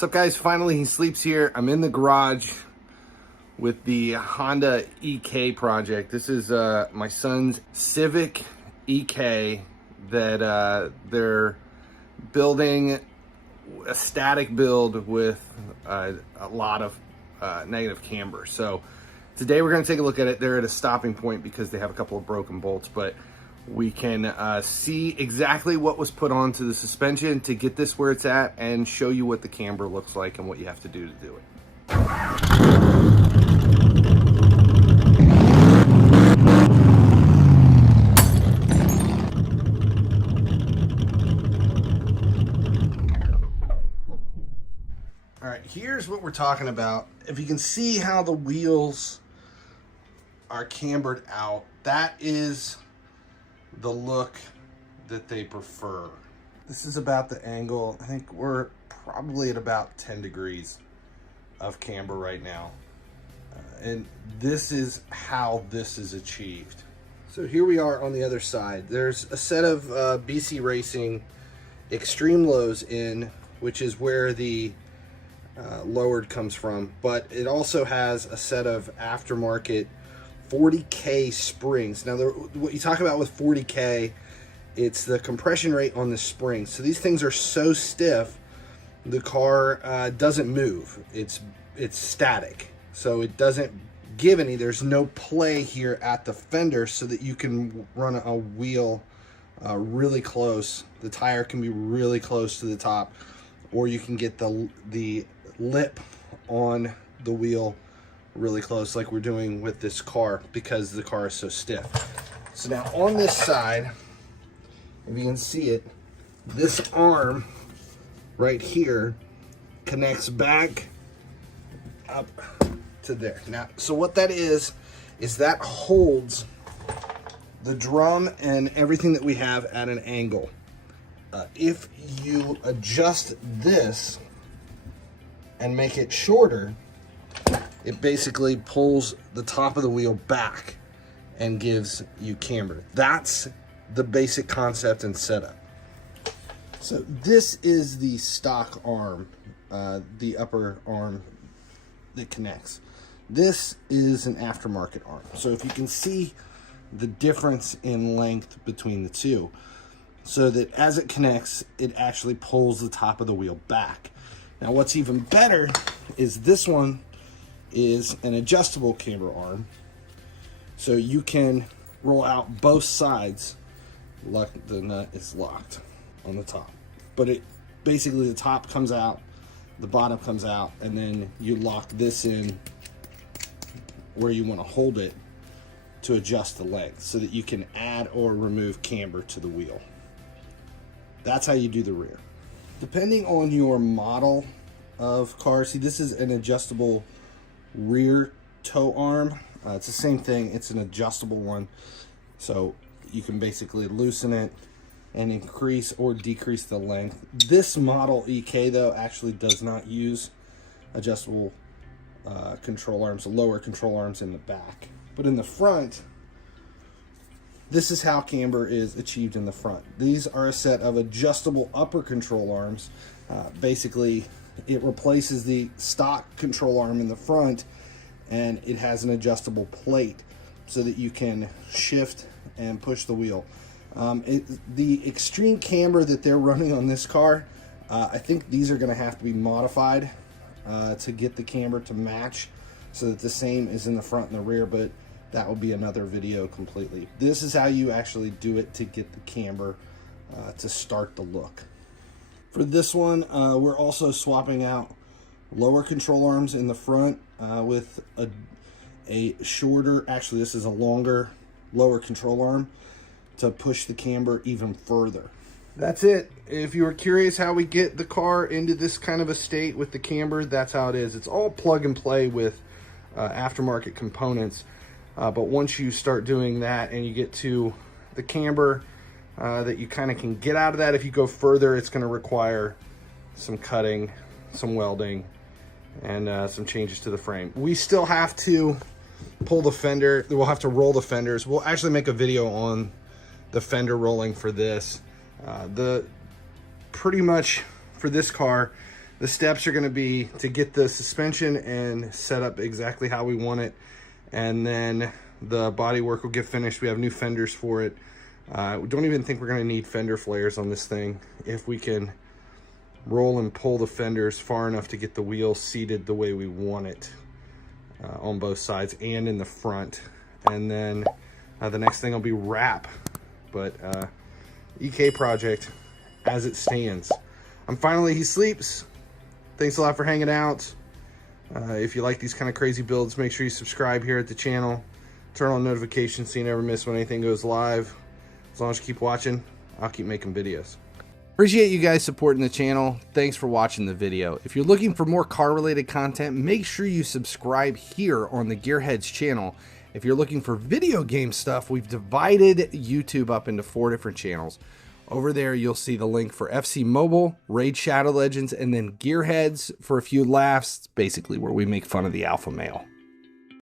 What's up, guys? Finally, he sleeps here. I'm in the garage with the Honda EK project. This is my son's Civic EK that they're building a static build with a lot of negative camber. So today we're going to take a look at it. They're at a stopping point because they have a couple of broken bolts, but we can see exactly what was put onto the suspension to get this where it's at and show you what the camber looks like and what you have to do it. All right, here's what we're talking about. If you can see how the wheels are cambered out, that is the look that they prefer. This is about the angle. I think we're probably at about 10 degrees of camber right now. And this is how this is achieved. So here we are on the other side. There's a set of BC Racing Extreme Lows in, which is where the lowered comes from, but it also has a set of aftermarket 40K springs. Now, what you talk about with 40K, it's the compression rate on the springs. So these things are so stiff, the car doesn't move. It's static, so it doesn't give any. There's no play here at the fender, so that you can run a wheel really close. The tire can be really close to the top, or you can get the lip on the wheel really close, like we're doing with this car, because the car is so stiff. So now on this side, if you can see it, this arm right here connects back up to there. Now, so what that is that holds the drum and everything that we have at an angle. If you adjust this and make it shorter, it basically pulls the top of the wheel back and gives you camber. That's the basic concept and setup. So this is the stock arm, the upper arm that connects. This is an aftermarket arm. So if you can see the difference in length between the two, so that as it connects, it actually pulls the top of the wheel back. Now, what's even better is this one is an adjustable camber arm, so you can roll out both sides. The nut is locked on the top, but it basically, the top comes out, the bottom comes out, and then you lock this in where you want to hold it to adjust the length, so that you can add or remove camber to the wheel. That's how you do the rear. Depending on your model of car, see, this is an adjustable rear tow arm. It's the same thing, it's an adjustable one, so you can basically loosen it and increase or decrease the length. This model EK, though, actually does not use adjustable control arms, lower control arms in the back. But in the front, this is how camber is achieved in the front. These are a set of adjustable upper control arms. Basically, it replaces the stock control arm in the front, and it has an adjustable plate so that you can shift and push the wheel. The extreme camber that they're running on this car, I think these are going to have to be modified to get the camber to match, so that the same is in the front and the rear, but that will be another video completely. This is how you actually do it to get the camber to start the look. For this one, we're also swapping out lower control arms in the front with a shorter, actually this is a longer lower control arm to push the camber even further. That's it. If you were curious how we get the car into this kind of a state with the camber, that's how it is. It's all plug and play with aftermarket components. But once you start doing that and you get to the camber that you kind of can get out of that, if you go further, it's going to require some cutting, some welding, and some changes to the frame. We still have to pull the fender. We'll have to roll the fenders. We'll actually make a video on the fender rolling for this. Pretty much for this car, The steps are going to be to get the suspension and set up exactly how we want it, and then the body work will get finished. We have new fenders for it. We don't even think we're going to need fender flares on this thing if we can roll and pull the fenders far enough to get the wheel seated the way we want it on both sides and in the front. And then the next thing will be wrap. But EK project as it stands. He sleeps. Thanks a lot for hanging out. If you like these kind of crazy builds, make sure you subscribe here at the channel. Turn on notifications so you never miss when anything goes live. As long as you keep watching, I'll keep making videos. Appreciate you guys supporting the channel. Thanks for watching the video. If you're looking for more car related content, make sure you subscribe here on the GearHeads channel. If you're looking for video game stuff, we've divided YouTube up into 4 different channels. Over there, you'll see the link for FC Mobile, Raid Shadow Legends, and then GearHeads for a few laughs, basically where we make fun of the alpha male.